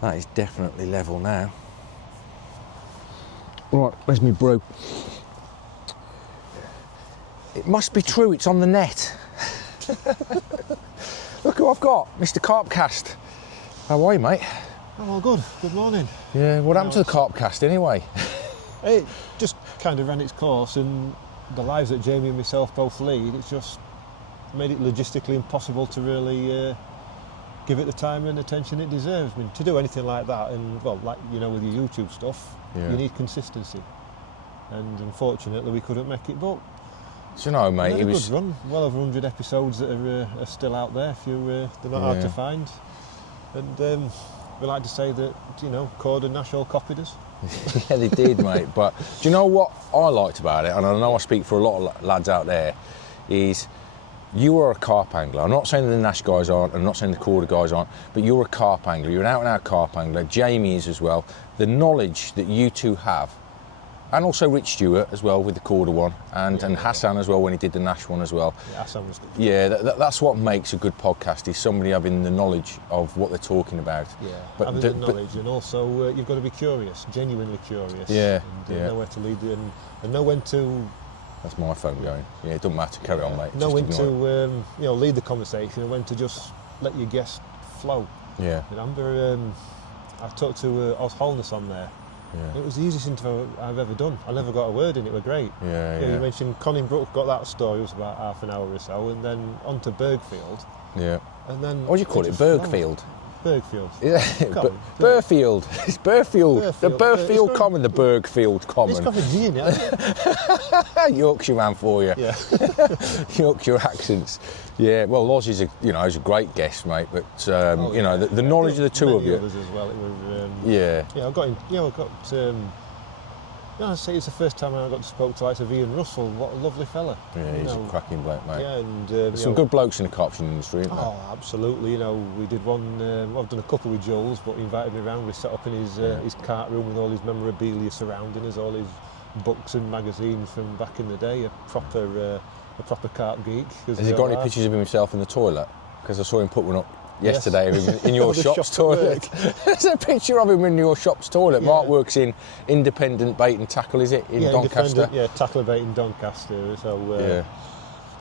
That is definitely level now. Right, where's my brew? It must be true, it's on the net. Look who I've got, Mr. Carp Cast. How are you, mate? I'm all good. Good morning. Yeah, what happened to the Carp Cast anyway? It just kind of ran its course, and the lives that Jamie and myself both lead, it's just made it logistically impossible to really give it the time and attention it deserves. I mean, to do anything like that, and well, like you know, with your YouTube stuff, you need consistency. And unfortunately, we couldn't make it. But do you know, mate, it was a good run. Well over 100 episodes that are still out there. If you, they're not hard to find. And we like to say that, you know, Cord and Nash all copied us. Yeah, they did, mate. But do you know what I liked about it? And I know I speak for a lot of lads out there. Is you are a carp angler. I'm not saying that the Nash guys aren't, I'm not saying the Corder guys aren't, but you're a carp angler. You're an out-and-out carp angler. Jamie is as well. The knowledge that you two have, and also Rich Stewart as well with the Corder one, and Hassan as well when he did the Nash one as well. Yeah, Hassan was good. Yeah, that's what makes a good podcast, is somebody having the knowledge of what they're talking about. Yeah, but having the knowledge, and also you've got to be curious, genuinely curious. Yeah, and know where to lead and know when to. That's my phone going. Yeah, it doesn't matter. Carry on, mate. Know when to you know, lead the conversation and when to just let your guest flow. Yeah. I remember I talked to Oz Holness on there. Yeah. It was the easiest interview I've ever done. I never got a word in. It were great. Yeah. You mentioned Colin Brook got that story. It was about half an hour or so, and then on to Bergfield. Yeah. And then what do you call it? Bergfield. Bergfield. Yeah, Burfield. It's Burfield. The Burfield Common, the Bergfield Common. It's got a G in it. Yorkshire man for you. Yeah. Yorkshire accents. Yeah. Well, Oz is a great guest, mate. But you know, the knowledge of the two of you. Others as well. It was, yeah. Yeah, I got. I'd say it's the first time I got to spoke to like Ian Russell. What a lovely fella. Yeah, he's a cracking bloke, mate. Yeah, and there's some good blokes in the carp industry, isn't there? Oh, absolutely. You know, we did one. I've done a couple with Jules, but he invited me around. We set up in his cart room with all his memorabilia surrounding us, all his books and magazines from back in the day. A proper carp geek. Has he got any pictures of himself in the toilet? Because I saw him put one up yesterday in your shop's toilet. There's a picture of him in your shop's toilet. Yeah. Mark works in independent bait and tackle, is it, in Doncaster? Yeah, tackle bait in Doncaster. So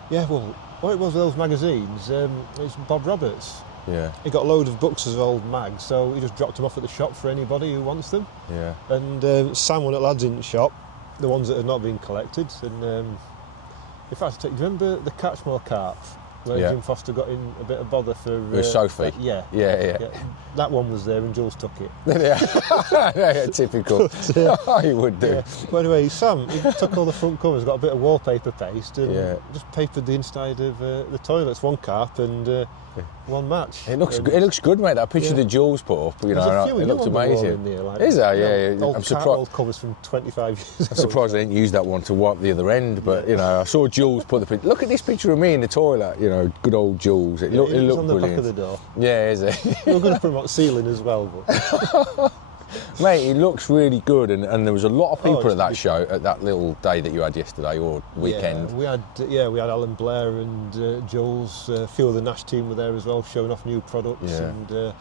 well, what it was with those magazines, it's Bob Roberts. Yeah. He got a load of books of old mags, so he just dropped them off at the shop for anybody who wants them. Yeah. And Sam went at lads in the shop, the ones that had not been collected. And in fact, do you remember the Catchmore carp? Where Jim Foster got in a bit of bother for... with Sophie? Yeah. That one was there and Jules took it. Yeah, typical. But, he would do. Yeah. But anyway, Sam, he took all the front covers, got a bit of wallpaper paste and just papered the inside of the toilets, one carp and one match. It looks good, mate. That picture that Jules put up, you know, it looks amazing. There, like, is there? Yeah. I'm surprised. Old covers from 25 years ago. I'm surprised I didn't use that one to wipe the other end, but you know, I saw Jules put the picture. Look at this picture of me in the toilet. You know, good old Jules. It looked on the brilliant. back of the door. Yeah, is it? We're going to put him on ceiling as well, but. Mate, it looks really good, and there was a lot of people at that show, at that little day that you had yesterday or weekend. Yeah, we had Alan Blair and Jules. A few of the Nash team were there as well, showing off new products. Yeah. And it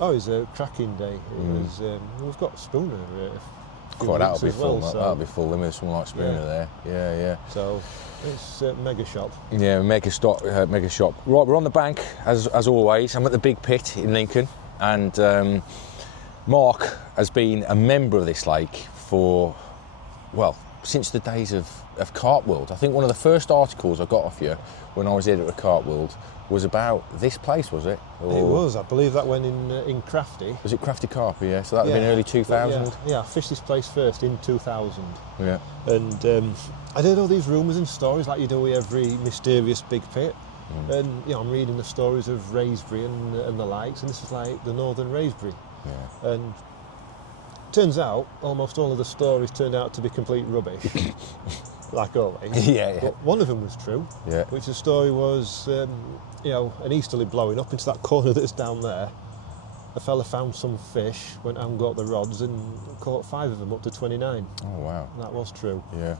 was a cracking day. We've got Spooner. Quite, that'll be full. That'll be full. Then with someone like Spooner there. Yeah. So it's mega shop. Yeah, mega shop. Right, we're on the bank as always. I'm at the Big Pit in Lincoln, and Mark has been a member of this lake for, well, since the days of Carp World. I think one of the first articles I got off you when I was here at Carp World was about this place, was it? Or it was. I believe that went in Crafty. Was it Crafty Carp? Yeah. So that would have been early 2000. Yeah, I fished this place first in 2000. Yeah. And I did all these rumours and stories like you do with every mysterious big pit. And you know, I'm reading the stories of Raisbury and the likes, and this is like the Northern Raisbury. Yeah. And turns out almost all of the stories turned out to be complete rubbish, like always. Yeah. But one of them was true. Yeah. Which the story was, you know, an easterly blowing up into that corner that's down there. A fella found some fish, went out and got the rods, and caught 5 of them up to 29. Oh wow. That was true. Yeah.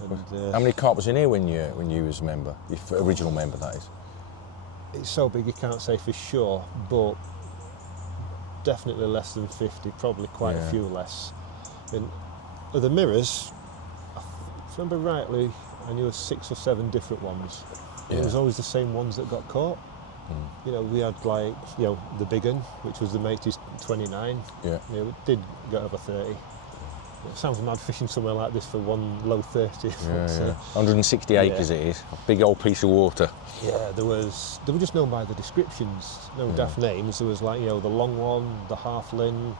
And, how many carp was in here when you was a member? Your original member, that is. It's so big you can't say for sure, but definitely less than 50, probably quite Yeah. a few less. And with the mirrors, if I remember rightly, I knew 6 or 7 different ones. And it was always the same ones that got caught. You know, we had like, you know, the big one, which was the Mateys 29. Yeah. You know, it did go over 30. It sounds mad fishing somewhere like this for one low 30. Yeah. 160 acres it is. A big old piece of water. Yeah, they were just known by the descriptions, no daft names. There was like, you know, the long one, the half-lin,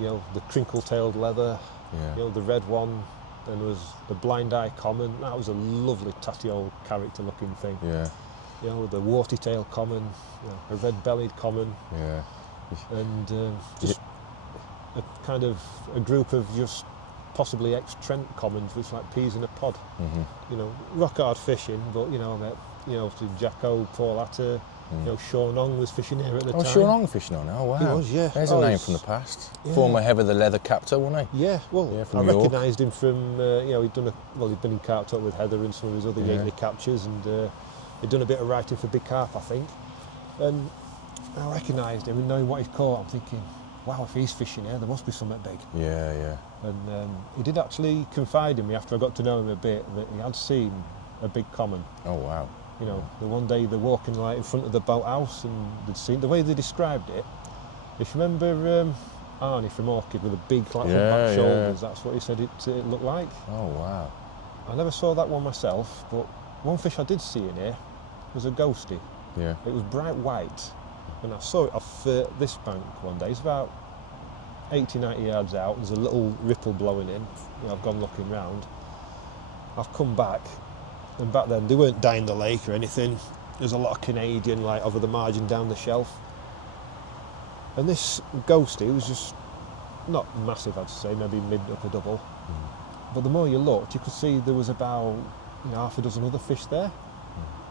you know, the crinkle-tailed leather, you know, the red one. Then there was the blind eye common. That was a lovely tatty old character-looking thing. Yeah. You know, the warty tail common, you know, a red-bellied common. Yeah. And just a kind of a group of just possibly ex-Trent commons, which like peas in a pod. You know, rock hard fishing, but you know, to Jacko, Paul Atter, you know, Sean Ong was fishing here at the time. Sean Ong fishing on it. Oh wow. He was, yeah. There's a name from the past. Yeah. Former Heather the Leather captor, wasn't he? Yeah, well, from I York. recognised him from, you know, he'd been in Carp Talk with Heather and some of his other yearly captures, and he'd done a bit of writing for Big Carp, I think. And I recognised him, and knowing what he'd caught, I'm thinking, wow, if he's fishing here, there must be something big. Yeah. And he did actually confide in me after I got to know him a bit that he had seen a big common. Oh wow. You know, the one day they're walking like in front of the boathouse and they'd seen the way they described it. If you remember Arnie from Orchid with the big like humpback shoulders, that's what he said it looked like. Oh wow. I never saw that one myself, but one fish I did see in here was a ghostie. Yeah. It was bright white, and I saw it off this bank one day. It's about 80, 90 yards out. There's a little ripple blowing in. You know, I've gone looking round. I've come back, and back then they weren't dyeing the lake or anything. There's a lot of Canadian like over the margin down the shelf. And this ghostie was just not massive, I'd say, maybe mid upper double. But the more you looked, you could see there was about half a dozen other fish there.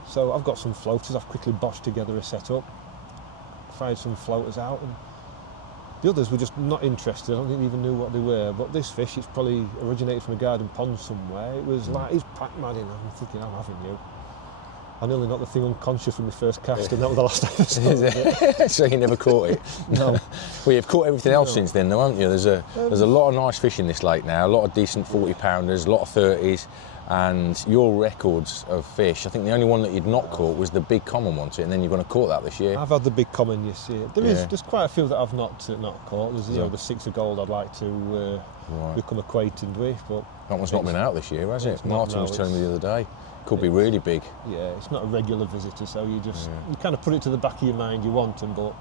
So I've got some floaters. I've quickly boshed together a setup, fired some floaters out, and the others were just not interested. I don't think they even knew what they were. But this fish, it's probably originated from a garden pond somewhere. It was like, he's packed mad in. I'm thinking, I'm having you. I nearly knocked the thing unconscious from the first cast, and that was the last episode. So you never caught it? No. Well, you've caught everything else since then, though, haven't you? There's a lot of nice fish in this lake now, a lot of decent 40-pounders, a lot of 30s, and your records of fish, I think the only one that you'd not caught was the big common one, and then you're going to caught that this year. I've had the big common, you see. There's quite a few that I've not caught. There's you know, the 6 of gold I'd like to become acquainted with, but that one's not been out this year, has it? Martin was telling me the other day. Could be really big. Yeah, it's not a regular visitor, so you kind of put it to the back of your mind. You want them, but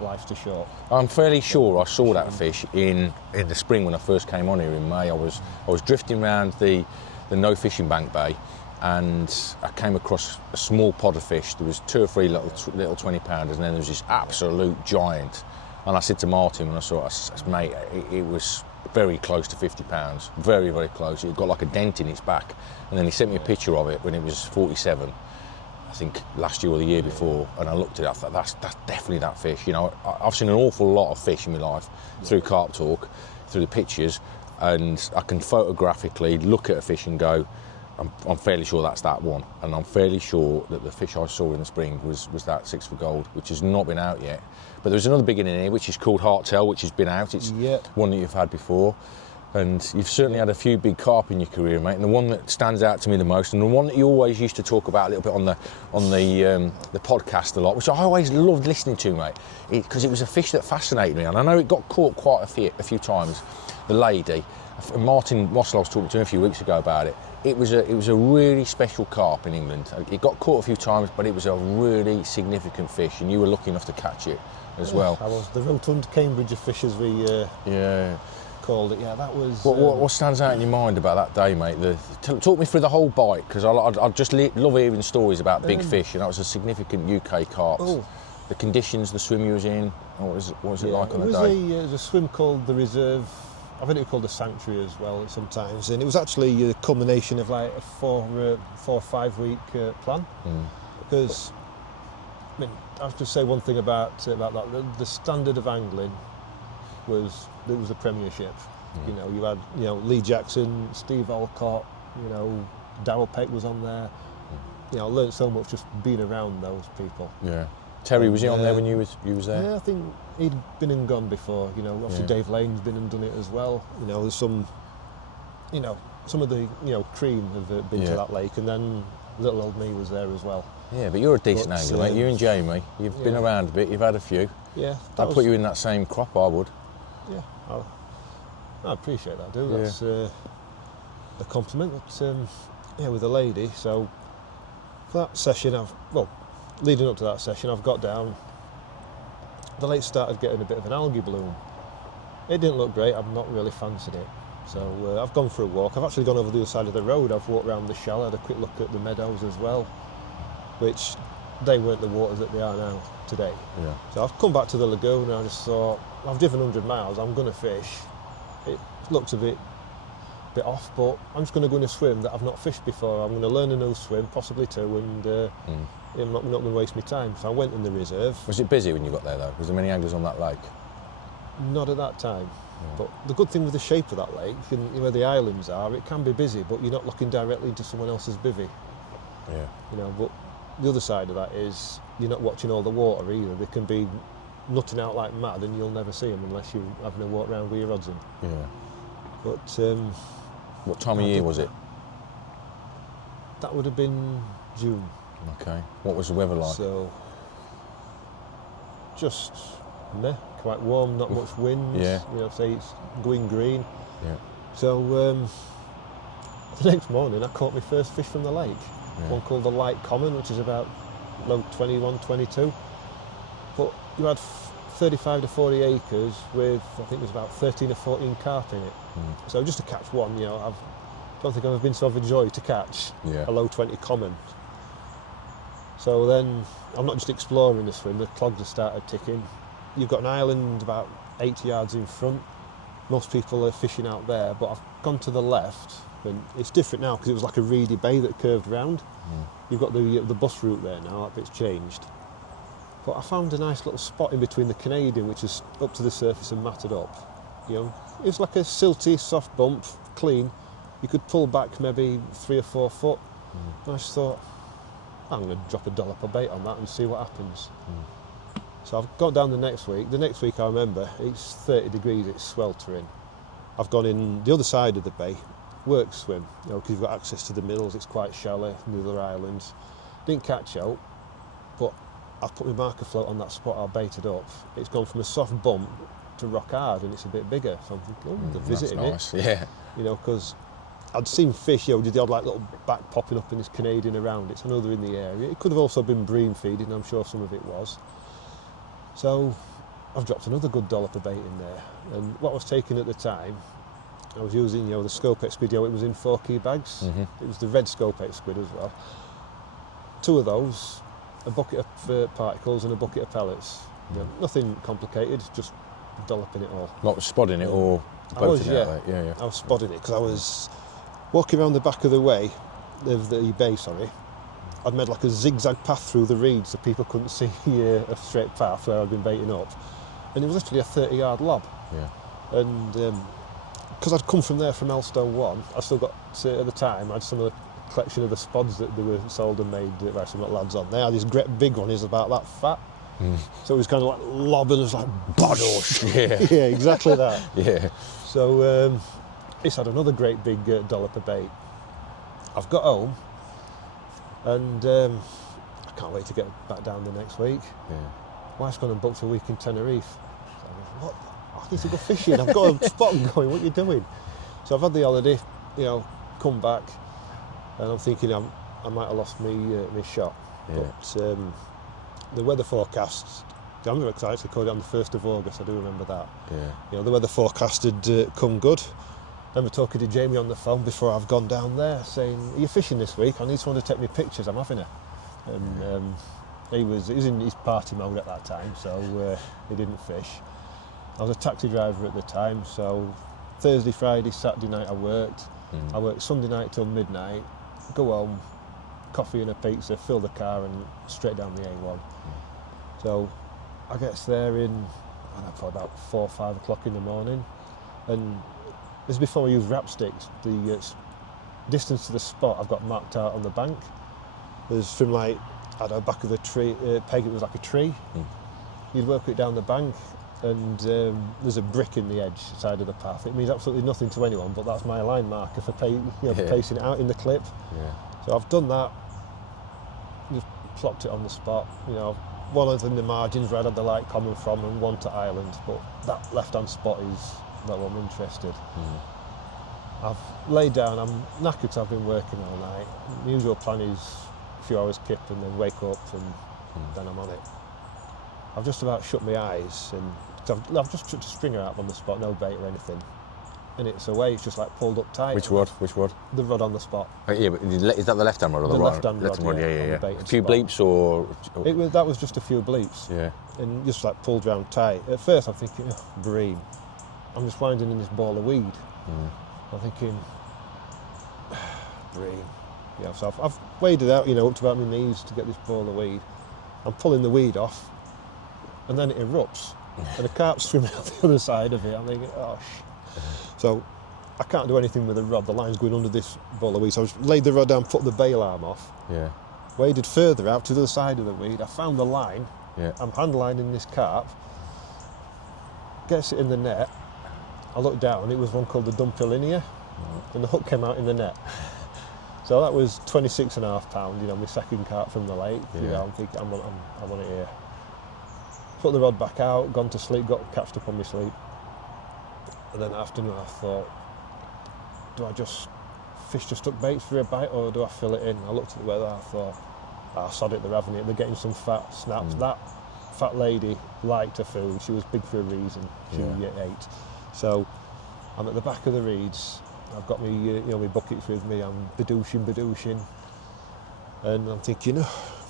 life's too short. I'm fairly sure I saw that fish in the spring when I first came on here in May. I was drifting around the no fishing bank bay, and I came across a small pod of fish. There was 2 or 3 little 20-pounders, and then there was this absolute giant. And I said to Martin when I saw it, mate, it was very close to 50 pounds, very, very close. It got like a dent in its back. And then he sent me a picture of it when it was 47, I think last year or the year before, and I looked at it, I thought, that's definitely that fish. You know, I've seen an awful lot of fish in my life through Carp Talk, through the pictures, and I can photographically look at a fish and go, I'm fairly sure that's that one, and I'm fairly sure that the fish I saw in the spring was that 6 for gold, which has not been out yet. But there's another big one in here, which is called Hearttail, which has been out. It's one that you've had before. And you've certainly had a few big carp in your career, mate. And the one that stands out to me the most, and the one that you always used to talk about a little bit on the podcast a lot, which I always loved listening to, mate, because it was a fish that fascinated me. And I know it got caught quite a few times. The lady, Martin Mossel, I was talking to him a few weeks ago about it. It was a really special carp in England. It got caught a few times, but it was a really significant fish, and you were lucky enough to catch it as well. I was the rotund Cambridge of fish, as we called it. Yeah, that was. What stands out in your mind about that day, mate? Talk me through the whole bite, because I just love hearing stories about big fish, and that was a significant UK carp. The conditions, the swim you was in, what was it like on the day? It was a swim called the Reserve. I think it was called the Sanctuary as well sometimes, and it was actually a culmination of like a 4 or 5 week plan. Because I mean, I have to say one thing about that: the standard of angling was a premiership. You know, you had Lee Jackson, Steve Olcott, Darryl Peck was on there. You know, I learned so much just being around those people. Yeah. Terry, was he on there when you was there? Yeah, I think he'd been and gone before. You know, obviously Dave Lane's been and done it as well. You know, there's some of the cream have been to that lake, and then little old me was there as well. Yeah, but you're a decent angler, mate. You and Jamie, you've been around a bit. You've had a few. Yeah, I'd put you in that same crop. I would. Yeah, I appreciate that, dude. That's a compliment. But with a lady. So for that session, leading up to that session, I've got down. The lake started getting a bit of an algae bloom. It didn't look great. I've not really fancied it. So I've gone for a walk. I've actually gone over the other side of the road. I've walked around the shell, had a quick look at the meadows as well, which they weren't the waters that they are now today. Yeah. So I've come back to the lagoon and I just thought, I've driven 100 miles, I'm going to fish. It looks a bit off, but I'm just going to go in a swim that I've not fished before. I'm going to learn a new swim, possibly two, and I'm not going to waste my time. So I went in the reserve. Was it busy when you got there though? Was there many anglers on that lake? Not at that time. Yeah. But the good thing with the shape of that lake, and where the islands are, it can be busy, but you're not looking directly into someone else's bivvy. Yeah. But the other side of that is you're not watching all the water either. They can be nutting out like mad, and you'll never see them unless you're having a walk around with your rods in. Yeah. But what time of year was it? That would have been June. Okay. What was the weather like? So just quite warm, not much wind. Yeah. Say it's going green. Yeah. So the next morning I caught my first fish from the lake. Yeah. One called the Light Common, which is about low 21, 22. But you had 35 to 40 acres with, I think it was about 13 or 14 carp in it. So just to catch one, I don't think I've ever been so overjoyed to catch a low 20 common. So then I'm not just exploring the swim, the clogs have started ticking. You've got an island about 80 yards in front. Most people are fishing out there, but I've gone to the left, and it's different now because it was like a reedy bay that curved round. You've got the bus route there now, that bit's changed. But I found a nice little spot in between the Canadian, which is up to the surface and matted up. It's like a silty, soft bump, clean. You could pull back maybe 3 or 4 foot. And I just thought, I'm going to drop a dollop of bait on that and see what happens. So I've got down the next week. The next week I remember, it's 30 degrees, it's sweltering. I've gone in the other side of the bay, work swim, because you've got access to the middles, it's quite shallow, the other islands. Didn't catch out, but I've put my marker float on that spot I baited up. It's gone from a soft bump to rock hard, and it's a bit bigger. So I'm thinking, they're visiting nice. it. Yeah. Because I'd seen fish, did the odd little back popping up in this Canadian around it. So I know they're in the area. It could have also been bream feeding, I'm sure some of it was. So I've dropped another good dollop of bait in there. And what I was taking at the time, I was using, the Scopex squid, it was in 4 key bags. It was the red Scopex squid as well. 2 of those, a bucket of particles and a bucket of pellets. Nothing complicated, just dolloping it all. Not spodding it or boating it out? Yeah. I was spodding it because I was walking around the back of the bay, I'd made like a zigzag path through the reeds so people couldn't see a straight path where I'd been baiting up. And it was literally a 30-yard lob. Yeah. And because I'd come from there from Elstow 1, I still got, at the time, I had some of the collection of the spods that they were sold and made by some lads on there. I had this great big one, he's about that fat. So it was kind of like lobbing, it was like, bodosh. Yeah, exactly that. Yeah. So it's had another great big dollop of bait. I've got home, and I can't wait to get back down the next week. Yeah. Wife's gone and booked a week in Tenerife. So what? I need to go fishing. I've got a spot going. What are you doing? So I've had the holiday, come back, and I'm thinking I might have lost my shot. Yeah. But the weather forecast, I remember because I actually called it on the 1st of August. I do remember that. Yeah. The weather forecast had come good. I remember talking to Jamie on the phone before I've gone down there, saying, "Are you fishing this week? I need someone to take me pictures. I'm having her." And he was in his party mode at that time, so he didn't fish. I was a taxi driver at the time, so Thursday, Friday, Saturday night I worked. I worked Sunday night till midnight, go home, coffee and a pizza, fill the car and straight down the A1. So I gets there for about 4 or 5 o'clock in the morning, and this is before I use wrap sticks. The distance to the spot I've got marked out on the bank. There's from I don't know, back of a tree, peg, it was like a tree. You'd work it down the bank, and there's a brick in the edge side of the path. It means absolutely nothing to anyone, but that's my line marker for pacing it out in the clip. Yeah. So I've done that, just plopped it on the spot. You know, one of them, the margins where I had the light coming from, and one to island, but that left-hand spot is where I'm interested. I've laid down, I'm knackered because I've been working all night. The usual plan is a few hours kip and then wake up, and then I'm on it. I've just about shut my eyes, and I've just chucked a stringer out on the spot, no bait or anything, and it's away. It's just like pulled up tight. Which rod? The rod on the spot. Yeah, but is that the left-hand rod or the right? Left-hand rod. Yeah. A few bleeps or? That was just a few bleeps. Yeah. And just like pulled round tight. At first, I'm thinking, oh, bream. I'm just winding in this ball of weed. I'm thinking, bream. Yeah. So I've waded out, up to about my knees to get this ball of weed. I'm pulling the weed off, and then it erupts, and the carp's swimming out the other side of it. I'm thinking, oh, So I can't do anything with the rod. The line's going under this ball of weed. So I just laid the rod down, put the bail arm off. Yeah. Waded further out to the other side of the weed. I found the line. Yeah. I'm hand lining this carp. Gets it in the net. I looked down. It was one called the Dumpilinea, and the hook came out in the net. So that was 26.5 pound. My second carp from the lake. Yeah. I'm thinking, I'm on it here. Put the rod back out. Gone to sleep. Got catched up on my sleep. And then afternoon I thought, do I just fish just stuck baits for a bite, or do I fill it in? I looked at the weather, I thought, sod it, they're having it, they're getting some fat snaps. That fat lady liked her food, she was big for a reason, she ate. So I'm at the back of the reeds, I've got my buckets with me, I'm badooshing, and I'm thinking, a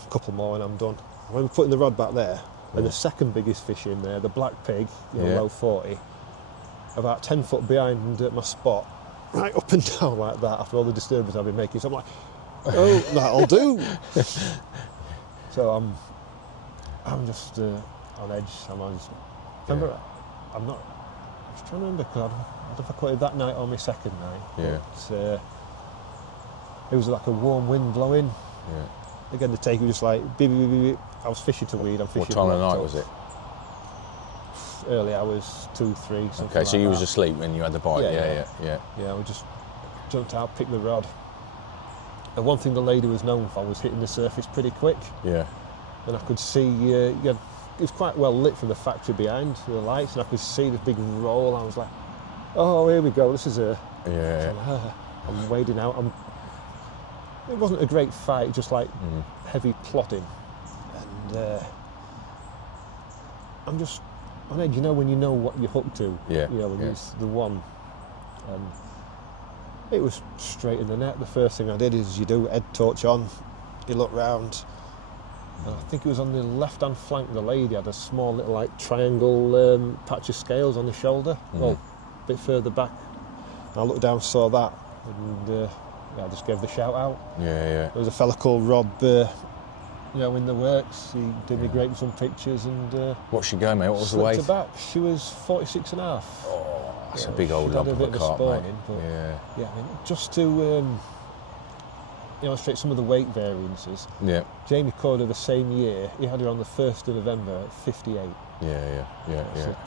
couple more and I'm done. I'm putting the rod back there, and the second biggest fish in there, the black pig, low 40, about 10 foot behind my spot, right up and down like that after all the disturbance I've been making. So I'm like, oh, that'll do. So I'm just on edge. I'm just trying to remember, because I don't know if I caught it that night or my second night. Yeah. But, it was like a warm wind blowing. Yeah. Again, the take was just like, beep, beep, beep, beep. I was fishing to weed. I'm fishing. What time of night was it? Early hours, 2, 3, something. Okay, so like you that. was asleep when you had the bite. Yeah. Yeah, we just jumped out, picked the rod. And one thing the lady was known for was hitting the surface pretty quick. Yeah. And I could see, it was quite well lit from the factory behind the lights, and I could see the big roll. I was like, oh, here we go, this is her. Yeah. So I'm wading out. It wasn't a great fight, just like heavy plodding. And I'm just on edge, when you know what you're hooked to. It's the one. And it was straight in the net. The first thing I did is you do head torch on, you look round, and I think it was on the left-hand flank. The lady had a small little like triangle patch of scales on the shoulder, a bit further back. And I looked down, saw that, and I just gave the shout out. Yeah. There was a fella called Rob, in the works. He did me great with some pictures, and what's she going, mate? What was the weight? Back. She was 46.5. Oh, that's a big old lump of a carp, mate. Yeah, just to illustrate some of the weight variances. Yeah. Jamie caught her the same year. He had her on the 1st of November at 58. Yeah.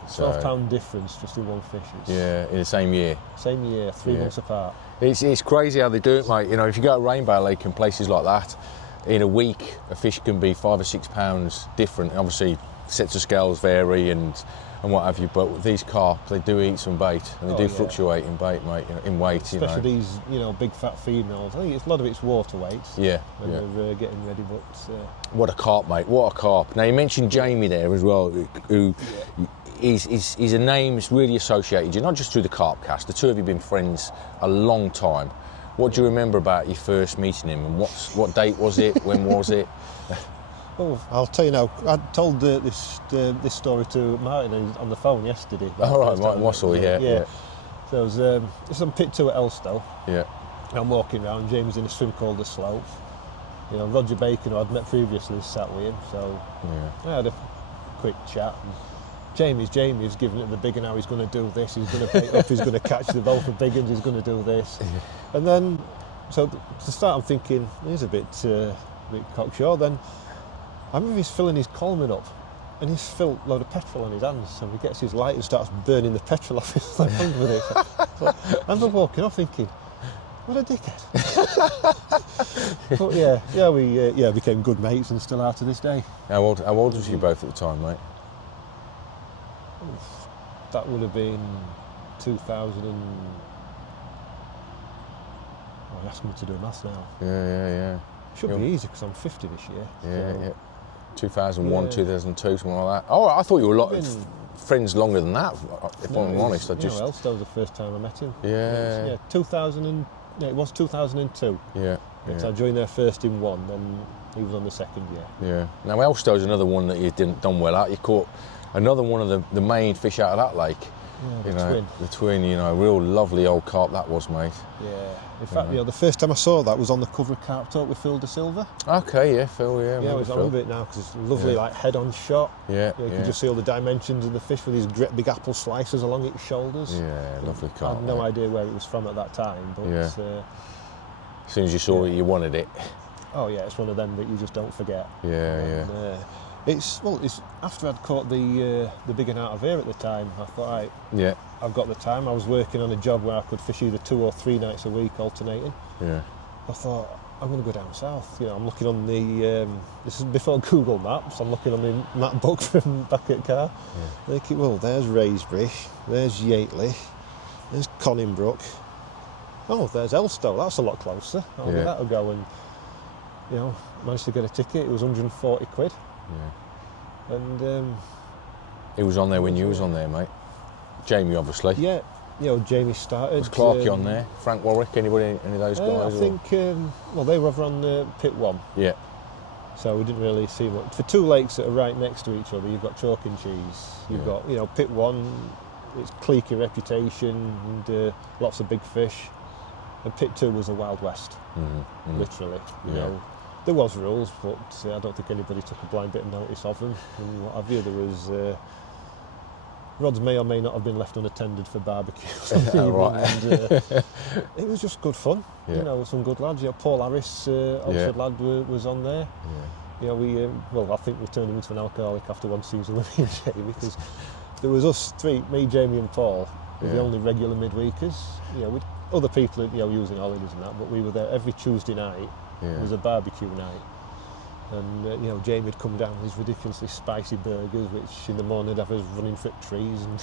So 12 pound difference just in one fish. Yeah, in the same year. Same year, 3 months apart. It's crazy how they do it, mate. If you go to Rainbow Lake and places like that, in a week a fish can be 5 or 6 pounds different. Obviously, sets of scales vary and what have you. But with these carp, they do eat some bait, and they do fluctuate in bait, mate. In weight, especially these, big fat females. I think a lot of it's water weights. Yeah. When they're getting ready, but. What a carp, mate! What a carp! Now you mentioned Jamie there as well, who is a name that's really associated you, not just through the Carp Cast. The two of you have been friends a long time. What do you remember about your first meeting him, and what date was it? When was it? Oh, I'll tell you now. I told this story to Martin on the phone yesterday. All right, Martin Wassell, yeah. So it was on pit 2 at Elstow. Yeah. I'm walking around. James in a swim called the Slope. Roger Bacon, who I'd met previously, sat with him. So I had a quick chat. And Jamie's giving it the big, and now he's going to do this. He's going to bait up. He's going to catch the both the big ones. He's going to do this. And then, so to start, I'm thinking he's a bit cocksure. Then I remember he's filling his Coleman up, and he's filled a load of petrol on his hands, and he gets his light and starts burning the petrol off his hand with it. So I remember walking off thinking, what a dickhead. But we became good mates and still are to this day. How old was you both at the time, mate? That would have been 2000 and... Oh, you're asking me to do maths now. Yeah. Should be easy because I'm 50 this year. Yeah. 2001, 2002, something like that. Oh, I thought you were friends longer than that, if I'm honest. Elstow was the first time I met him. Yeah. It was 2002. Yeah. So I joined there first in one, then he was on the second year. Yeah. Now, Elstow's another one that you didn't done well at. You caught another one of the main fish out of that lake. Yeah, the twin, real lovely old carp that was, mate. Yeah. In fact, the first time I saw that was on the cover of Carp Talk with Phil De Silva. Okay, yeah, Phil, I remember it now because it's lovely, like head-on shot. Yeah, you can just see all the dimensions of the fish with these great big apple slices along its shoulders. Yeah, lovely carp. I had no idea where it was from at that time, but as soon as you saw it, you wanted it. Oh yeah, it's one of them that you just don't forget. Yeah. It's after I'd caught the big one out of here at the time. I thought, I've got the time. I was working on a job where I could fish either 2 or 3 nights a week, alternating. Yeah. I thought I'm going to go down south. I'm looking on the. This is before Google Maps. I'm looking on the map book from back at car. Yeah. Thinking, well, there's Raisbury, there's Yateley, there's Coninbrook. Oh, there's Elstow. That's a lot closer. That'll go. And managed to get a ticket. It was 140 quid. Yeah. And he was on there when you was on there, mate. Jamie, obviously. Yeah, Jamie started. Was Clarkey on there? Frank Warwick? Any of those guys? I think. They were over on pit 1. Yeah. So we didn't really see much. For 2 lakes that are right next to each other, you've got chalk and cheese. You've got pit 1. It's cliquey reputation and lots of big fish. And pit 2 was a Wild West, literally. You know. There was rules, but I don't think anybody took a blind bit of notice of them. And what have you, there was rods may or may not have been left unattended for barbecue. Right. And, it was just good fun. Yeah. Some good lads. Paul Harris, Oxford lad, was on there. Yeah. We I think we turned him into an alcoholic after one season with me and Jamie, because there was us 3, me, Jamie, and Paul, were the only regular midweekers. With other people, using holidays and that, but we were there every Tuesday night. It was a barbecue night, and Jamie would come down with his ridiculously spicy burgers, which in the morning he'd have us running for trees. And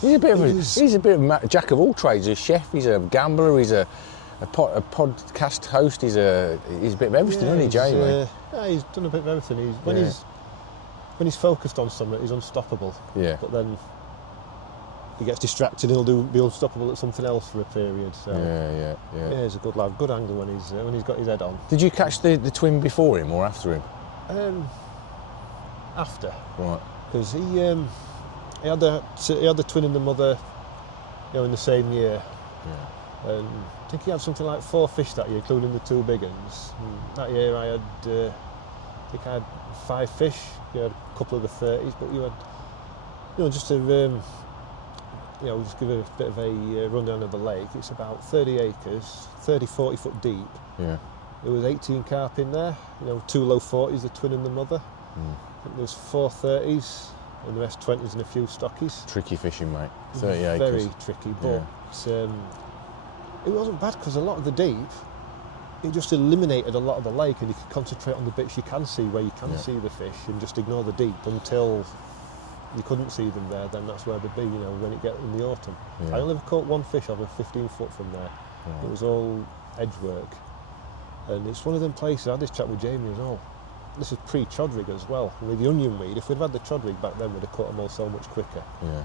he's a bit of a jack of all trades. He's a chef, he's a gambler, he's a podcast host. He's a bit of everything, isn't he, Jamie? He's done a bit of everything. When he's focused on something, he's unstoppable. Yeah. But then he gets distracted and he'll be unstoppable at something else for a period. So yeah, he's a good lad, good angler when he's got his head on. Did you catch the twin before him or after him? After. Right. Because he had the twin and the mother, in the same year. Yeah. And I think he had something like 4 fish that year, including the 2 big ones. And that year I had 5 fish. You had a couple of the 30s, but you had just to just give a bit of a rundown of the lake. It's about 30 acres, 40 foot deep. Yeah. There was 18 carp in there, 2 low 40s, the twin and the mother. I think there was 4 30s and the rest 20s and a few stockies. Tricky fishing, mate. 30 acres. Very tricky, but it wasn't bad because a lot of the deep, it just eliminated a lot of the lake and you could concentrate on the bits you can see where you can see the fish and just ignore the deep until you couldn't see them there. Then that's where they'd be, when it get in the autumn. I only ever caught 1 fish over 15 foot from there. It was all edge work. And it's one of them places. I had this chat with Jamie as well. This is pre-Chodrig as well. With the onion weed, if we'd had the Chodrig back then, we'd have caught them all so much quicker. Yeah.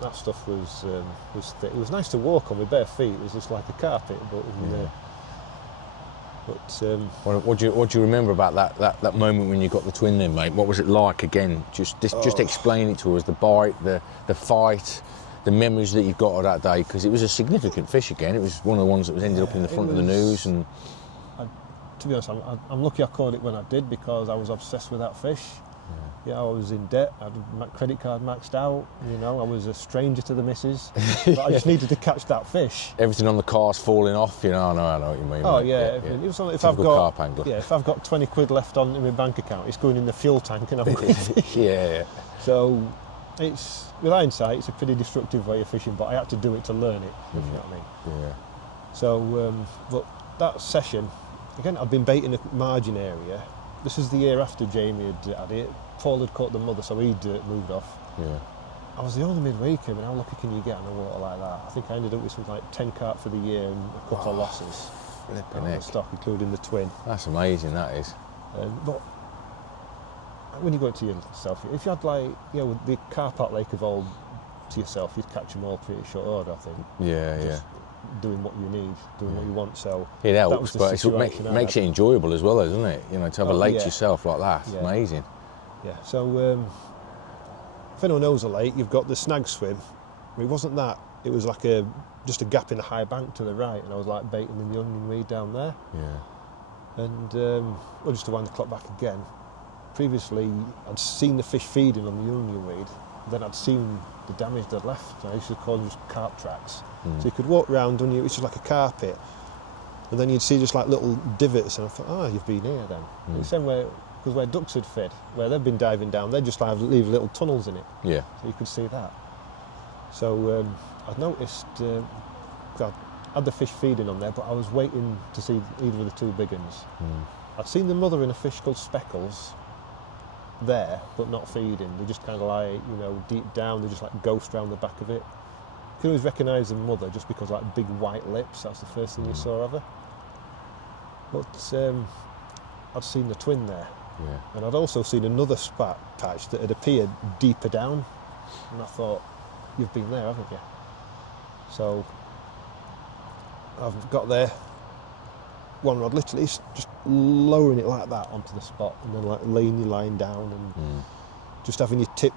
That stuff was thick. It was nice to walk on with bare feet. It was just like a carpet. What do you remember about that moment when you got the twin then, mate? What was it like again? Just explain it to us. The bite, the fight, the memories that you've got of that day, because it was a significant fish again. It was one of the ones that was ended up in the front of the news. And to be honest, I'm lucky I caught it when I did, because I was obsessed with that fish. Yeah, I was in debt. I had my credit card maxed out. You know, I was a stranger to the missus. But I just needed to catch that fish. Everything on the car's falling off. You know, I know what you mean. Oh mate. yeah, it was only if Typical carp angler. if I've got 20 quid left on in my bank account, it's going in the fuel tank and I'm going to fish. Yeah. So it's, with hindsight, it's a pretty destructive way of fishing, but I had to do it to learn it. If you know what I mean. Yeah. So, but that session, again, I'd been baiting a margin area. This is the year after Jamie had it. Paul had caught the mother, so he'd moved off. Yeah. I was the only midweeker, and how lucky can you get on a water like that? I think I ended up with something like 10 carp for the year and a couple of losses. Flipping On the heck. stock, including the twin. That's amazing, that is. But when you go to yourself, if you had like, the car park lake of all to yourself, you'd catch them all pretty short order, I think. Yeah, Just doing what you need, doing what you want. So It that helps, was the but it situation I makes had. it enjoyable as well, doesn't it? You know, to have a lake to yeah. yourself like that. It's Yeah. amazing. Yeah. So if anyone knows a lake, you've got the snag swim. It wasn't that. It was like just a gap in a high bank to the right, and I was like baiting in the onion weed down there. Yeah. And just to wind the clock back again, previously I'd seen the fish feeding on the onion weed, then I'd seen the damage they'd left. I used to call them just carp tracks. So you could walk round onion, which is like a carpet, and then you'd see just like little divots, and I thought, you've been here then. It's then because where ducks had fed, where they'd been diving down, they'd just like leave little tunnels in it. Yeah. So you could see that. So I'd noticed, I had the fish feeding on there, but I was waiting to see either of the two big ones. I'd seen the mother in a fish called speckles there, but not feeding. They just kind of like, deep down, they just like ghost round the back of it. You can always recognise the mother just because like big white lips, that's the first thing you saw of her. But I'd seen the twin there. Yeah. And I'd also seen another spat patch that had appeared deeper down. And I thought, you've been there, haven't you? So I've got there, one rod literally just lowering it like that onto the spot, and then like laying your line down and just having your tip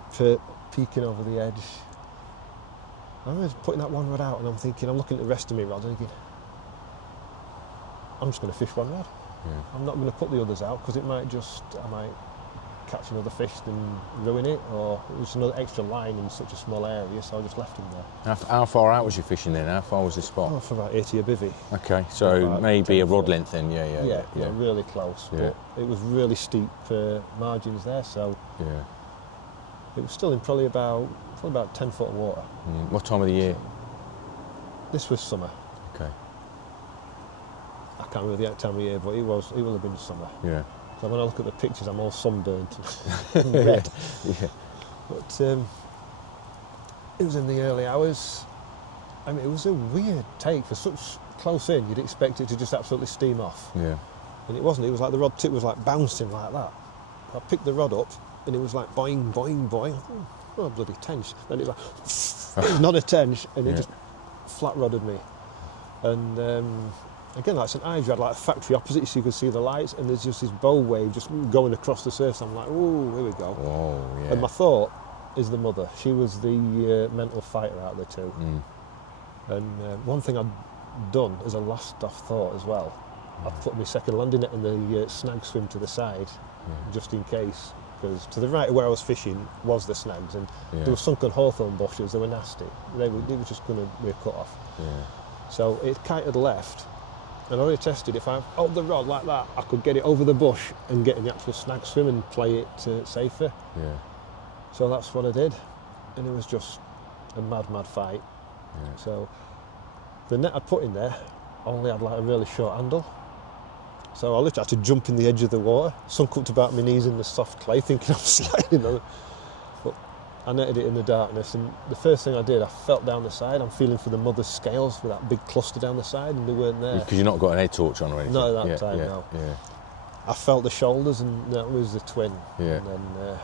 peeking over the edge. I was putting that one rod out, and I'm looking at the rest of my rods and thinking, I'm just going to fish one rod. Yeah. I'm not going to put the others out because I might catch another fish and ruin it, or it was another extra line in such a small area, so I just left him there. How far out was you fishing then? How far was the spot? Oh, for about 80 a bivvy. Okay, so About maybe 10 a rod foot. length then, yeah. Really close. Yeah. But it was really steep margins there, so Yeah. it was still in probably about 10 foot of water. What time of the year? This was summer. Okay. I can't remember the exact time of year, but it will have been summer. Yeah. So when I look at the pictures, I'm all sunburnt and red. Yeah. But it was in the early hours. I mean, it was a weird take for such close in. You'd expect it to just absolutely steam off. Yeah. And it wasn't. It was like the rod tip was like bouncing like that. I picked the rod up and it was like boing, boing, boing. Oh, bloody tench. Then it was like, it was not a tench, and it just flat rodded me. And again, like St Ives, you had like a factory opposite, so you could see the lights, and there's just this bow wave just going across the surface. I'm like, oh, here we go. Whoa, yeah. And my thought is the mother. She was the mental fighter out of the two. And one thing I'd done as a last off thought as well, I'd put my second landing net in the snag swim to the side, just in case. Because to the right of where I was fishing was the snags, and there were sunken hawthorn bushes. They were nasty. They were just going to be a cut off. Yeah. So it kited left, and I already tested if I held the rod like that, I could get it over the bush and get in the actual snag swim and play it safer. Yeah. So that's what I did, and it was just a mad fight. Yeah. So the net I'd put in there only had like a really short handle. So I literally had to jump in the edge of the water, sunk up to about my knees in the soft clay, thinking I'm sliding on it. But I netted it in the darkness, and the first thing I did, I felt down the side. I'm feeling for the mother's scales with that big cluster down the side, and they weren't there. Because you've not got an head torch on or anything? Not at that time, yeah, no. Yeah. I felt the shoulders, and that was the twin. Yeah. And then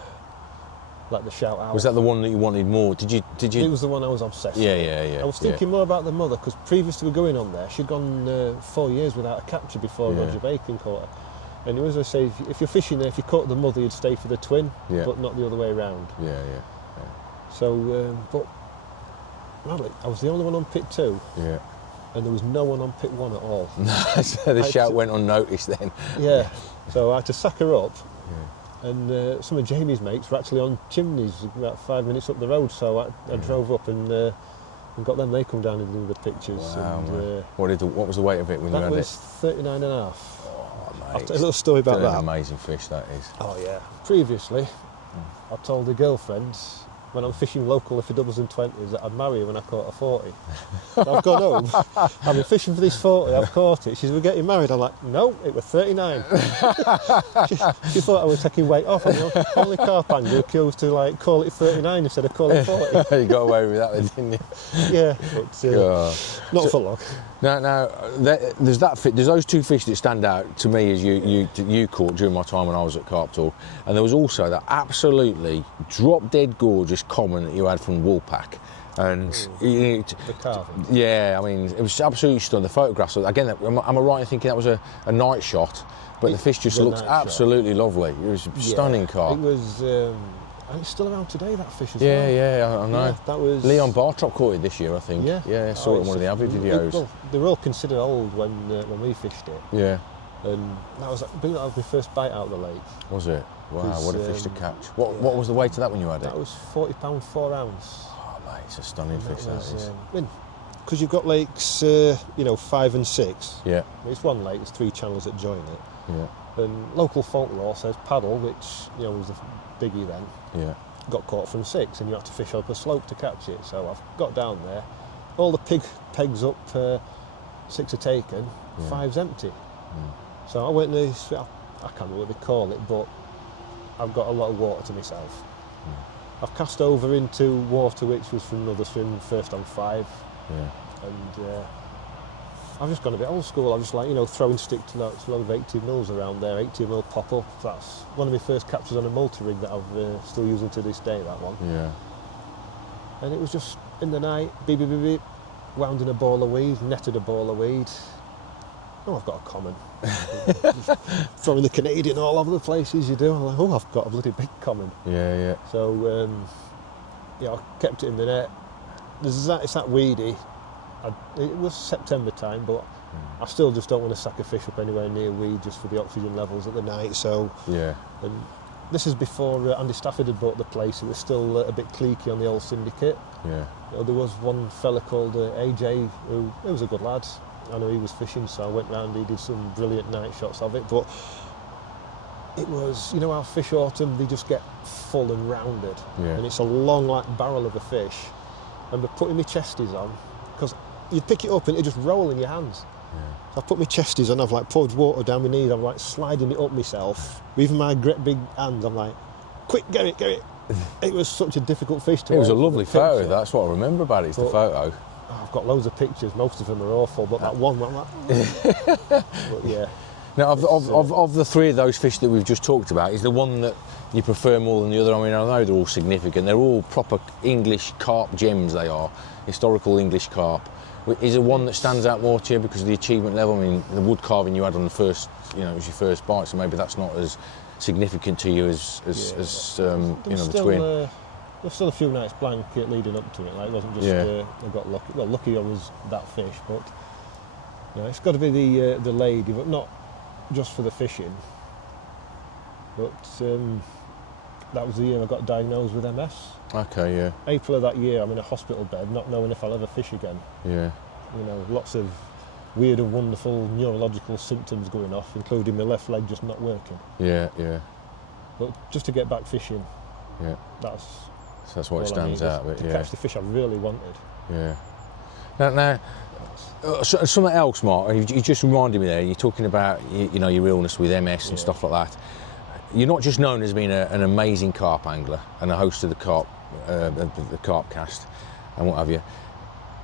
like the shout out. Was that the one that you wanted more? Did you? It was the one I was obsessed with. Yeah. I was thinking more about the mother, because previous to her going on there, she'd gone 4 years without a capture before Roger Bacon caught her. And it was, I say, if you're fishing there, if you caught the mother, you'd stay for the twin, but not the other way around. Yeah. So, but madly, I was the only one on pit 2, Yeah. and there was no one on pit 1 at all. So the shout went unnoticed then. Yeah. So I had to sack her up, And some of Jamie's mates were actually on chimneys about 5 minutes up the road, so I drove up and got them. They come down and do the pictures. Wow, and, what was the weight of it when you had that it? was 39 and a half. Oh, mate. I'll tell you a little story about Still that. an amazing fish that is. Oh yeah. Previously, I told a girlfriend when I'm fishing local for doubles and 20s that I'd marry her when I caught a 40. I've gone home, I've been fishing for this 40, I've caught it. She said, we're getting married. I'm like, no, it was 39. she thought I was taking weight off. I'm the only carp angler who chose to like call it 39 instead of calling it 40. You got away with that then, didn't you? Yeah, but not for long. Now, there's those two fish that stand out to me as you caught during my time when I was at Carp Tour, and there was also that absolutely drop-dead gorgeous common that you had from Woolpack. And the carving. Yeah, I mean, it was absolutely stunning. The photographs, again, am I right in thinking that was a night shot? But the fish just looked absolutely lovely. It was a stunning carp. It was, and it's still around today, that fish as well. Yeah, I know. Yeah, that was Leon Bartrop caught it this year, I think. Yeah, I saw it in one of the Avid videos. Well, they were all considered old when we fished it. Yeah. And that was my first bite out of the lake. Was it? Wow, what a fish to catch. What was the weight of that when you had it? That was £40 4 ounce. Oh mate, it's a stunning fish that is. Because you've got lakes, 5 and 6. Yeah. It's one lake, there's 3 channels that join it. Yeah. And local folklore says paddle, which was a biggie then. Yeah. Got caught from 6 and you had to fish up a slope to catch it. So I've got down there, all the pegs up, 6 are taken, 5's empty. So I went to this, I can't remember what they call it, but I've got a lot of water to myself. I've cast over into water which was from another swim, first on 5. And I've just gone a bit old school. I just like, throwing stick to loads of 18 mils around there, 18 mil pop up. That's one of my first captures on a multi-rig that I'm still using to this day, that one. Yeah. And it was just in the night, beep, beep, beep, beep, wound in a ball of weed, netted a ball of weed. Oh, I've got a common. Throwing the Canadian all over the places you do. I'm like, oh, I've got a bloody big common. Yeah. So, I kept it in the net. It's that weedy. It was September time, but I still just don't want to sack a fish up anywhere near weed just for the oxygen levels at the night. So, and this is before Andy Stafford had bought the place. It was still a bit cliquey on the old syndicate. Yeah. There was one fella called AJ who was a good lad. I know he was fishing, so I went round. He did some brilliant night shots of it, but it was, how fish autumn, they just get full and rounded, and it's a long like barrel of a fish. And we're putting my chesties on because you'd pick it up and it just roll in your hands. So I put my chesties on, I've like poured water down my knees, I'm like sliding it up myself. Even my great big hands, I'm like, quick, get it. It was such a difficult fish to. It was a lovely photo. That's what I remember about it. It's the photo. I've got loads of pictures. Most of them are awful, but that one, I'm like, but yeah. Now, of the 3 of those fish that we've just talked about, is the one that you prefer more than the other? I mean, I know they're all significant. They're all proper English carp gems. They are historical English carp. Is there one that stands out more to you because of the achievement level? I mean, the wood carving you had on the first, it was your first bite, so maybe that's not as significant to you as the twin. There's still a few nights blank leading up to it. Like, it wasn't just I got lucky. Well, lucky I was that fish, but it's got to be the lady, but not just for the fishing. But that was the year I got diagnosed with MS. Okay, yeah. April of that year, I'm in a hospital bed, not knowing if I'll ever fish again. Yeah. Lots of weird and wonderful neurological symptoms going off, including my left leg just not working. Yeah. But just to get back fishing, that's what it stands out. To catch the fish I really wanted. Yeah. Now, something else, Mark. You just reminded me there. You're talking about your illness with MS and stuff like that. You're not just known as being an amazing carp angler and a host of the Carp Cast and what have you.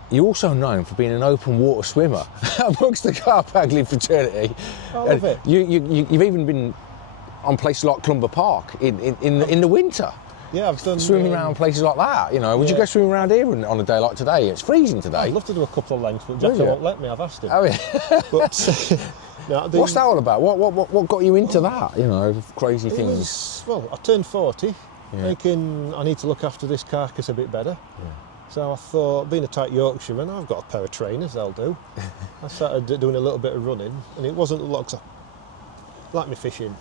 You're also known for being an open water swimmer amongst the carp angling fraternity. I love it. You've even been on places like Clumber Park in the winter. Yeah, I've done swimming around places like that. Would you go swimming around here on a day like today? It's freezing today. I'd love to do a couple of lengths, but Jacko won't let me. I've asked him. Oh yeah. But what's that all about? What got you into that? Crazy things. I turned 40, thinking I need to look after this carcass a bit better. Yeah. So I thought, being a tight Yorkshireman, I've got a pair of trainers, they'll do. I started doing a little bit of running, and it wasn't a lot, 'cause I like me fishing.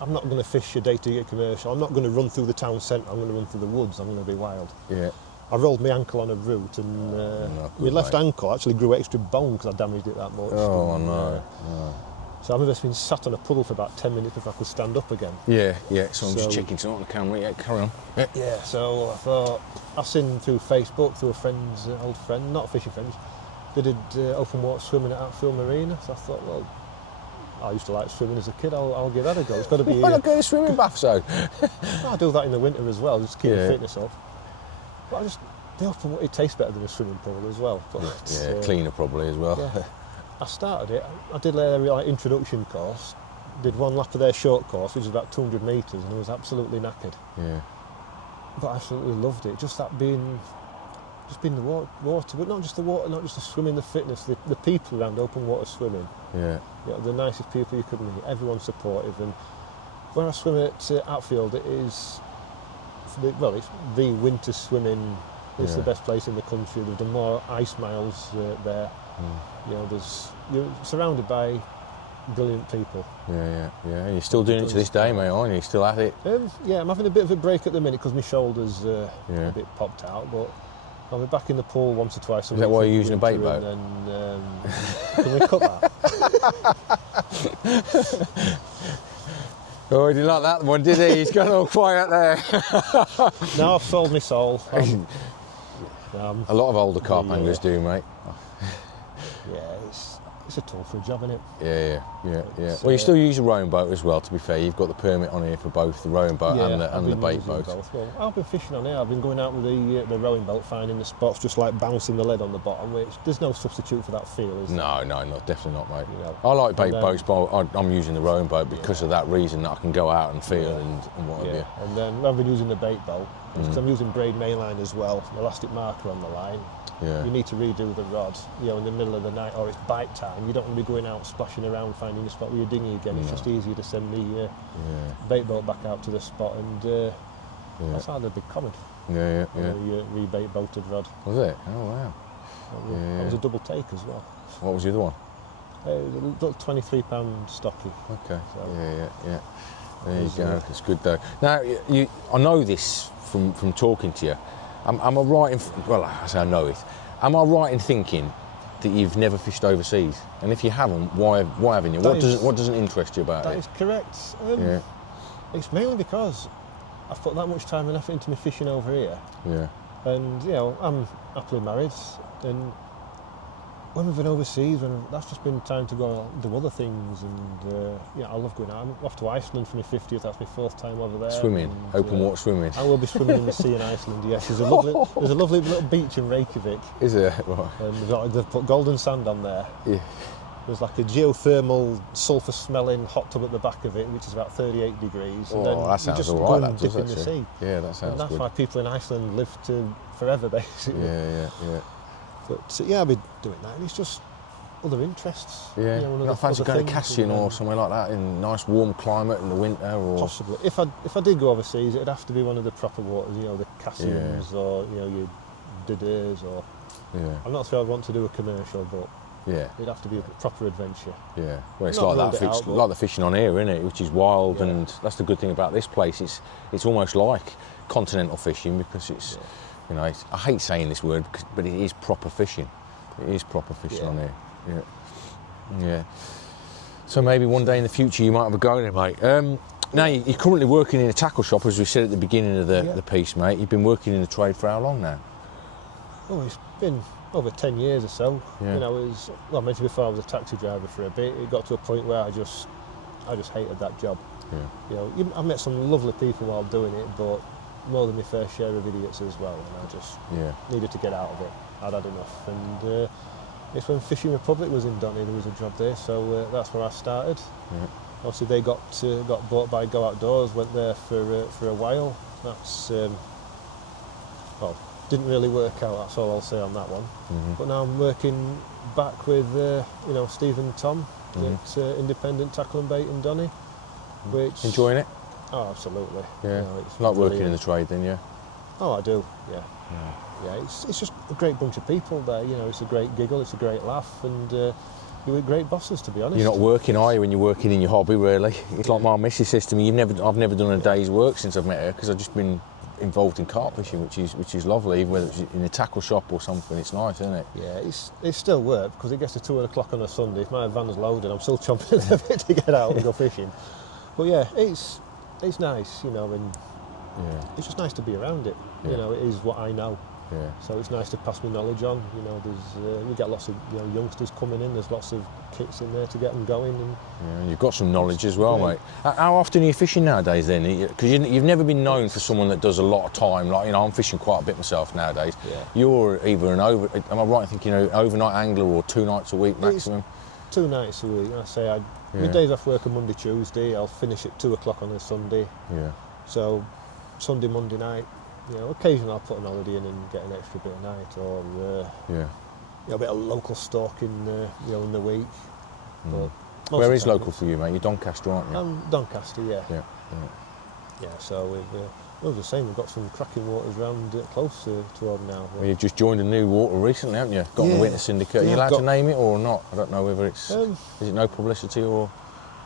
I'm not going to fish a day to get commercial. I'm not going to run through the town centre. I'm going to run through the woods. I'm going to be wild. Yeah. I rolled my ankle on a route, and my left ankle actually grew extra bone because I damaged it that much. Oh, and, no. So I've just been sat on a puddle for about 10 minutes before I could stand up again. Yeah. So I'm just checking something on the camera. Yeah, carry on. Yeah, so I thought, I've seen through Facebook, through a friend's old friend, not a fishing friend, they did open water swimming at Outfield Marina. So I thought, well, I used to like swimming as a kid, I'll give that a go. It's got to be... Why not go to swimming bath, so? I do that in the winter as well, just to keep the fitness up. But the open water, it tastes better than a swimming pool as well. But, cleaner probably as well. Yeah. I started it, I did their introduction course, did one lap of their short course, which was about 200 metres, and I was absolutely knackered. Yeah. But I absolutely loved it, just being the water, but not just the water, not just the swimming, the fitness, the people around open water swimming. Yeah. The nicest people you could meet, everyone's supportive, and when I swim at Outfield, it's the winter swimming. It's the best place in the country. They've done more ice miles there. You're surrounded by brilliant people. Yeah. And you're still doing it to this day, mate, aren't you? You're still at it? I'm having a bit of a break at the minute because my shoulder's a bit popped out, but I'll be back in the pool once or twice a week. Is that why you're using a baitboat? Can we cut that? Oh, he didn't like that one, did he? He's gone all quiet there. No, I've sold my soul. A lot of older carp anglers do, mate. Yeah, it's a tool for a job, isn't it? Yeah. Well, you still use a rowing boat as well, to be fair. You've got the permit on here for both the rowing boat and the bait boat. Well, I've been fishing on here. I've been going out with the rowing boat, finding the spots, just like bouncing the lead on the bottom, which there's no substitute for that feel, is there? No, definitely not, mate. I like bait boats, but I'm using the rowing boat because of that reason, that I can go out and feel and what have you. And then I've been using the bait boat, because I'm using braid mainline as well, an elastic marker on the line. Yeah. You need to redo the rod, in the middle of the night, or it's bite time. You don't want to be going out splashing around finding a spot with your dinghy again. It's just easier to send the bait boat back out to the spot, and that's how they've been common. Yeah. The rebait boated rod. Was it? Oh wow. That was a double take as well. What was the other one? It was a little £23 stocky. Okay. So. Yeah. There you go. It's good though. Now, I know this from talking to you. Am I right in? Well, I say I know it. Am I right in thinking that you've never fished overseas? And if you haven't, why haven't you? What doesn't interest you about it? That is correct. It's mainly because I've put that much time and effort into my fishing over here. Yeah. And I'm happily married, and when we've been overseas, that's just been time to go and do other things, and I love going out. I'm off to Iceland for my 50th. That's my 4th time over there. Swimming, and, open water swimming. I will be swimming in the sea in Iceland. Yes, there's a lovely little beach in Reykjavik. Is there? Right. And they've put golden sand on there. Yeah. There's like a geothermal, sulphur-smelling hot tub at the back of it, which is about 38 degrees. And then that sounds you just all go right. and dip in the sea. Yeah, that sounds good. And that's why people in Iceland live to forever, basically. Yeah. But I've been doing that, and it's just other interests. Yeah. I fancy going to Cassian or somewhere like that in a nice warm climate in the winter, or possibly. If I did go overseas, it'd have to be one of the proper waters, the Cassians or your Diders or. Yeah. I'm not sure I'd want to do a commercial, but. Yeah. It'd have to be a proper adventure. Yeah. Well, it's like that. Like the fishing on here, isn't it? Which is wild, and that's the good thing about this place. It's almost like continental fishing because it's, I hate saying this word, but it is proper fishing. It is proper fishing on here. Yeah. So maybe one day in the future you might have a go in it, mate. Now you're currently working in a tackle shop, as we said at the beginning of the piece, mate. You've been working in the trade for how long now? Oh, it's been over 10 years or so. Yeah. I mentioned before I was a taxi driver for a bit. It got to a point where I just hated that job. Yeah. I met some lovely people while doing it, but more than my fair share of idiots as well, and I just needed to get out of it. I'd had enough, and it's when Fishing Republic was in Donny, there was a job there, so that's where I started. Yeah. Obviously they got bought by Go Outdoors, went there for a while. That's didn't really work out, that's all I'll say on that one. Mm-hmm. But now I'm working back with Steve and Tom at Independent Tackle and Bait in Donny. Which enjoying it? Oh, absolutely. Yeah. It's like working in the trade then, yeah? Oh, I do, yeah. It's just a great bunch of people there, it's a great giggle, it's a great laugh, and You were great bosses, to be honest. You're not working, are you, when you're working in your hobby, really? It's like my missus says to me, I've never done a day's work since I've met her, because I've just been involved in carp fishing, which is lovely, whether it's in a tackle shop or something. It's nice, isn't it? Yeah, it's still work, because it gets to 2 o'clock on a Sunday. If my van's loaded, I'm still chomping at the bit to get out and go fishing. But yeah, it's nice, you know, and it's just nice to be around it. Yeah. You know, it is what I know. Yeah. So it's nice to pass my knowledge on. You know, we get lots of youngsters coming in. There's lots of kits in there to get them going. And you've got some knowledge as well, mate. How often are you fishing nowadays then? Because you've never been known for someone that does a lot of time. Like, you know, I'm fishing quite a bit myself nowadays. Yeah. You're either am I right in thinking, overnight angler or 2 nights a week maximum? It's 2 nights a week. I say my days off work are Monday, Tuesday. I'll finish at 2 o'clock on a Sunday. Yeah. So Sunday, Monday night. You know, occasionally I'll put an holiday in and get an extra bit of night, or a bit of local stock in in the week. But where is local for you, mate? You're Doncaster, aren't you? I'm Doncaster, yeah. Yeah. So we're the same. We've got some cracking waters around close to Home now. Well, you've just joined a new water recently, haven't you? Got on the winter syndicate. Are you allowed to name it or not? I don't know whether it's is it no publicity or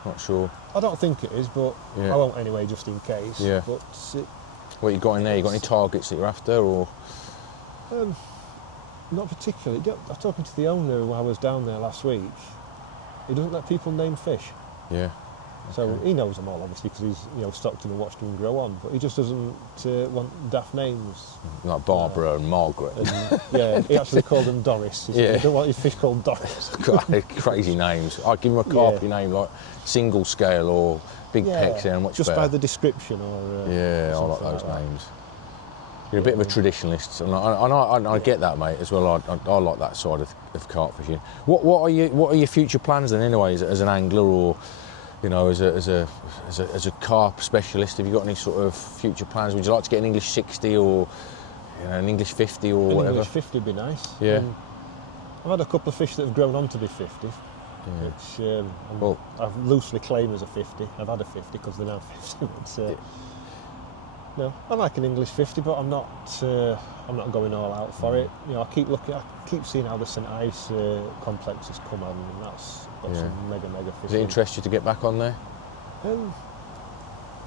not sure. I don't think it is, but I won't anyway, just in case. Yeah. But what you got in there? You got any targets that you're after, or? Not particularly. I was talking to the owner while I was down there last week. He doesn't let people name fish. Yeah. So he knows them all, obviously, because he's stocked them and watched them grow on. But he just doesn't want daft names. Like Barbara and Margaret. He actually called them Doris. He don't want his fish called Doris. Crazy names. I'd give him a carpy name like Single Scale or Big Peck. Sound much just better. By the description, or I like those names. You're a bit of a traditionalist, and I get that, mate, as well. I like that side of carp fishing. What are your future plans then, anyway, as an angler, or as a carp specialist? Have you got any sort of future plans? Would you like to get an English 60 or an English 50 or whatever? English 50 would be nice. Yeah. I've had a couple of fish that have grown on to be 50. Which I've loosely claimed as a 50. I've had a 50 because they're now 50. But, no, I like an English 50, but I'm not going all out for it. I keep seeing how the St Ives complex has come on, and that's some mega fish. Does it interest you to get back on there?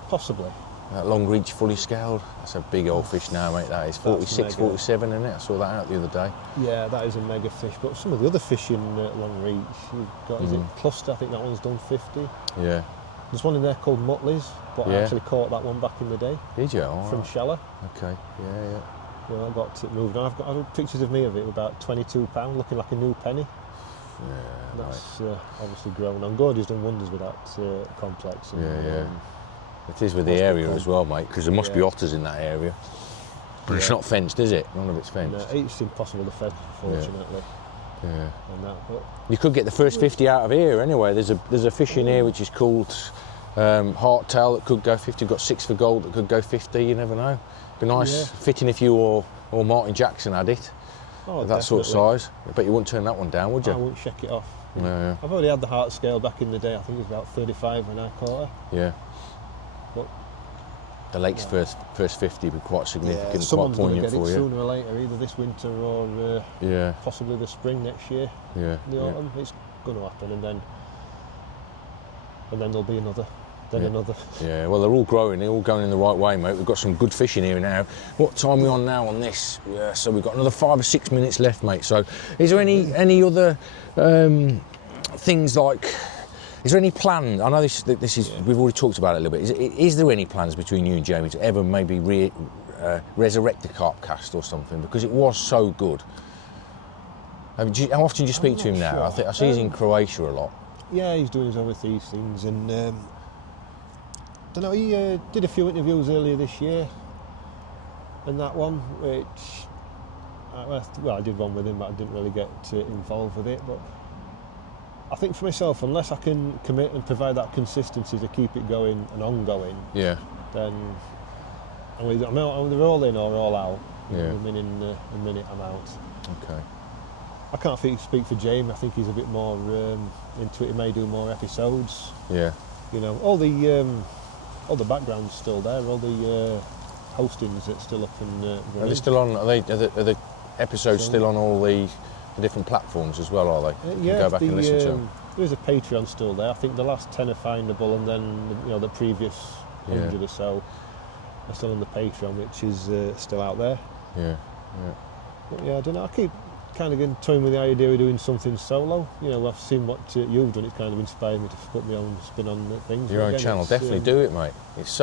Possibly. That long reach fully scaled, that's a big old fish now, mate. That is 46, 47, isn't it? I saw that out the other day. Yeah, that is a mega fish. But some of the other fish in long reach, you've got, is it Cluster? I think that one's done 50. Yeah. There's one in there called Muttley's, but I actually caught that one back in the day. Did you? From Sheller. Okay, yeah. I got it moved on. I've got pictures of me of it, about £22, looking like a new penny. Yeah, that's obviously grown on. Gordy's done wonders with that complex. And, it is with the area as well, mate, because there must be otters in that area. But it's not fenced, is it? None of it's fenced. No, it's impossable to fence, unfortunately. Yeah. And that, you could get the first 50 out of here anyway. There's a fish in here which is called Hearttail that could go 50. We've got 6 for gold that could go 50. You never know. Be nice fitting if you or Martin Jackson had it. Oh, that sort of size. But you wouldn't turn that one down, would you? I wouldn't shake it off. Yeah. I've already had the heart scale back in the day. I think it was about 35 when I caught her. Yeah. But the lake's first 50 would be quite significant, quite poignant for you. Sooner or later, either this winter or possibly the spring next year. Yeah. The autumn, it's going to happen, and then there'll be another. Then another. Yeah, well, they're all growing. They're all going in the right way, mate. We've got some good fish in here now. What time are we on now on this? Yeah, so we've got another 5 or 6 minutes left, mate. So, is there any other things like? Is there any plan? I know this is. We've already talked about it a little bit. Is there any plans between you and Jamie to ever maybe resurrect the Carp Cast or something? Because it was so good. How often do you speak to him now? I see he's in Croatia a lot. Yeah, he's doing his overseas things, and don't know. He did a few interviews earlier this year, and that one, which I did one with him, but I didn't really get involved with it. But I think for myself, unless I can commit and provide that consistency to keep it going and ongoing, then I'm either all in or all out. Yeah. A minute I'm out. Okay. I can't speak for James. I think he's a bit more into it. He may do more episodes. Yeah. All the background's still there. All the hostings that's still up and running. Are they still on? Are the episodes still on all the the different platforms as well, are they? You Yeah, can go back and listen to them. there is a Patreon still there. I think the last 10 are findable, and then the previous 100 or so are still on the Patreon, which is still out there. Yeah. But I don't know. I keep kind of toying with the idea of doing something solo. I've seen what you've done. It's kind of inspired me to put my own spin on things. Your own channel, definitely do it, mate. It's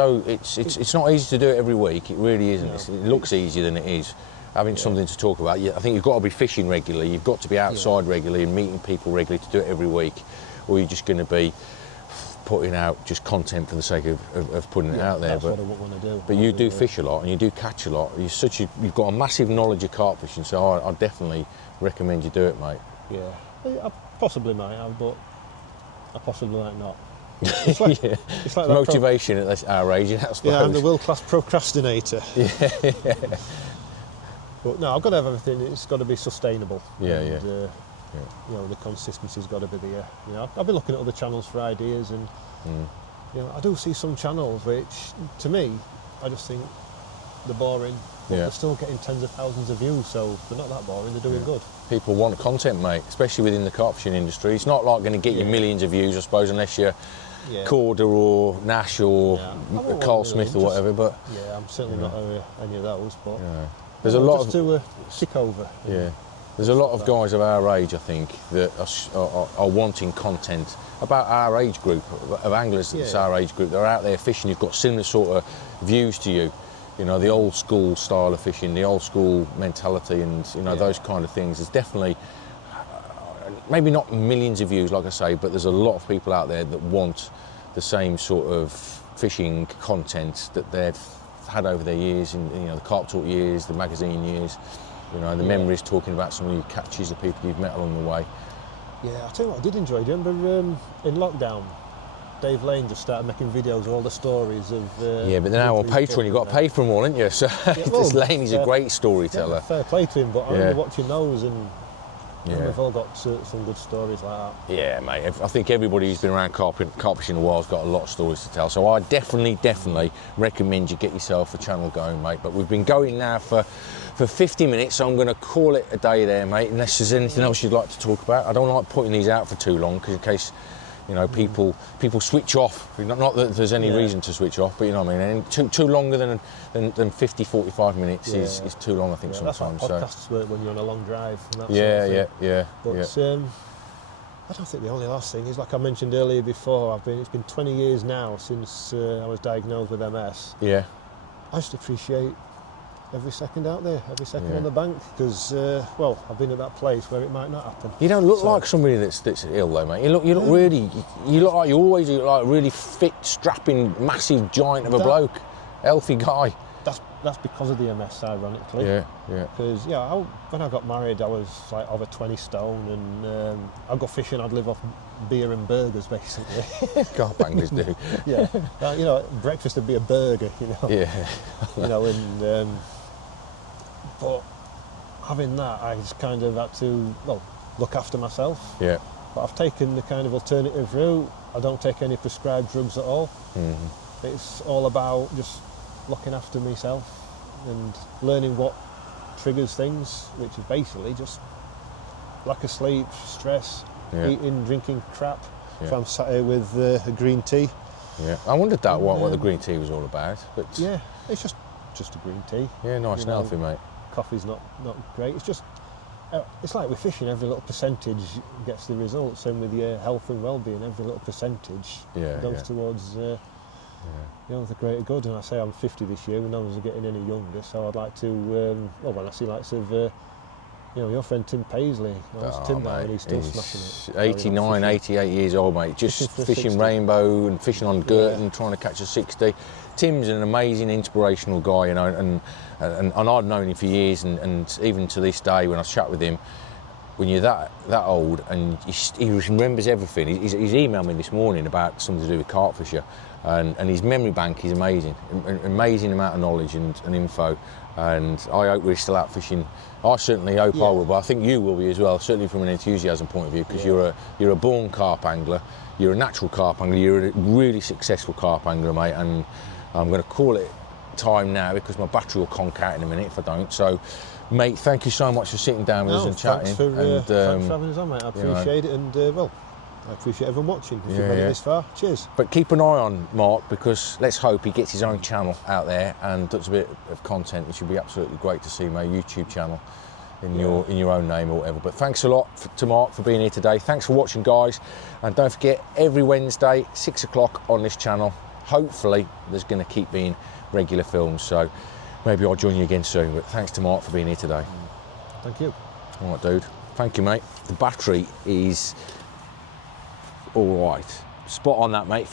not easy to do it every week. It really isn't. It looks easier than it is. Having something to talk about. I think you've got to be fishing regularly. You've got to be outside regularly and meeting people regularly to do it every week, or you're just going to be putting out just content for the sake of putting it out there. That's what I want to do. But you do fish a lot and you do catch a lot. You've got a massive knowledge of carp fishing, so I definitely recommend you do it, mate. Yeah, I possibly might have, but I possibly might not. It's like, it's like motivation at our age, I suppose. Yeah, I'm the world-class procrastinator. Yeah. But no, I've got to have everything. It's got to be sustainable. Yeah. The consistency's got to be there. I've been looking at other channels for ideas, and I do see some channels which, to me, I just think they're boring. But they're still getting tens of thousands of views, so they're not that boring. They're doing good. People want content, mate, especially within the carp fishing industry. It's not like going to get you millions of views, I suppose, unless you're Corder or Nash or Carl Smith or whatever. But I'm certainly not any of those. But there's a lot just to tick over. Yeah. There's a lot of guys of our age, I think, that are wanting content about our age group, of anglers that's our age group. They're out there fishing, you've got similar sort of views to you. The old school style of fishing, the old school mentality and, those kind of things. There's definitely, maybe not millions of views, like I say, but there's a lot of people out there that want the same sort of fishing content that they've had over their years, in the Carp Talk years, the magazine years. The memories, talking about some of your catches, the people you've met along the way. Yeah, I'll tell you what I did enjoy. Do you remember in lockdown, Dave Lane just started making videos of all the stories of... but now on Patreon you've got to pay for them all, haven't you? So this Lane is a great storyteller. Fair play to him, but I remember watching those, and we've all got some good stories like that. Yeah, mate. I think everybody who's been around carp fishing a while has got a lot of stories to tell. So I definitely recommend you get yourself a channel going, mate. But we've been going now for 50 minutes, so I'm going to call it a day there, mate, unless there's anything else you'd like to talk about. I don't like putting these out for too long, because in case, people switch off. Not that there's any reason to switch off, but you know what I mean. And too longer than 50, 45 minutes is too long, I think, sometimes. That's how podcasts work when you're on a long drive. And that But I don't think the only last thing is, like I mentioned earlier before, it's been 20 years now since I was diagnosed with MS. Yeah. I just appreciate every second out there, every second on the bank, because I've been at that place where it might not happen. You don't look like somebody that's ill, though, mate. You look really. You look like you always look like a really fit, strapping, massive giant of a bloke, healthy guy. That's because of the MS, ironically. Yeah. Because when I got married, I was like over 20 stone, and I'd go fishing. I'd live off beer and burgers, basically. Carp anglers do. Breakfast would be a burger. Yeah. But having that, I just kind of had to look after myself. Yeah. But I've taken the kind of alternative route. I don't take any prescribed drugs at all. Mm-hmm. It's all about just looking after myself and learning what triggers things, which is basically just lack of sleep, stress, eating, drinking crap. If I'm sat here with a green tea. Yeah, I wondered what the green tea was all about. But yeah, it's just a green tea. Yeah, nice and healthy, mate. Coffee's not great. It's just it's like with fishing. Every little percentage gets the results. Same with your health and well-being. Every little percentage goes towards the greater good. And I say I'm 50 this year. No one's getting any younger. So I'd like to. When I see likes of your friend Tim Paisley. Tim now, and he's still smashing it. 89, 88 years old, mate. Just fishing rainbow and fishing on Girton, trying to catch a 60. Tim's an amazing, inspirational guy, and I've known him for years, and even to this day, when I chat with him, when you're that old and he remembers everything. He's emailed me this morning about something to do with carp fisher, and his memory bank is amazing, an amazing amount of knowledge and info. And I hope we're still out fishing. I certainly hope I will, but I think you will be as well, certainly from an enthusiasm point of view, because you're a born carp angler, you're a natural carp angler, you're a really successful carp angler, mate, and I'm going to call it time now because my battery will conk out in a minute if I don't. So, mate, thank you so much for sitting down with us and chatting. Thanks for having us on, mate. I appreciate it, and I appreciate everyone watching. If you've made it this far, cheers. But keep an eye on Mark, because let's hope he gets his own channel out there and does a bit of content, which would be absolutely great to see, mate. YouTube channel in your own name or whatever. But thanks a lot to Mark for being here today. Thanks for watching, guys, and don't forget, every Wednesday 6 o'clock on this channel, hopefully there's going to keep being regular films, so maybe I'll join you again soon. But thanks to Mark for being here today. Thank you. All right, dude. Thank you, mate. The battery is all right. Spot on that, mate.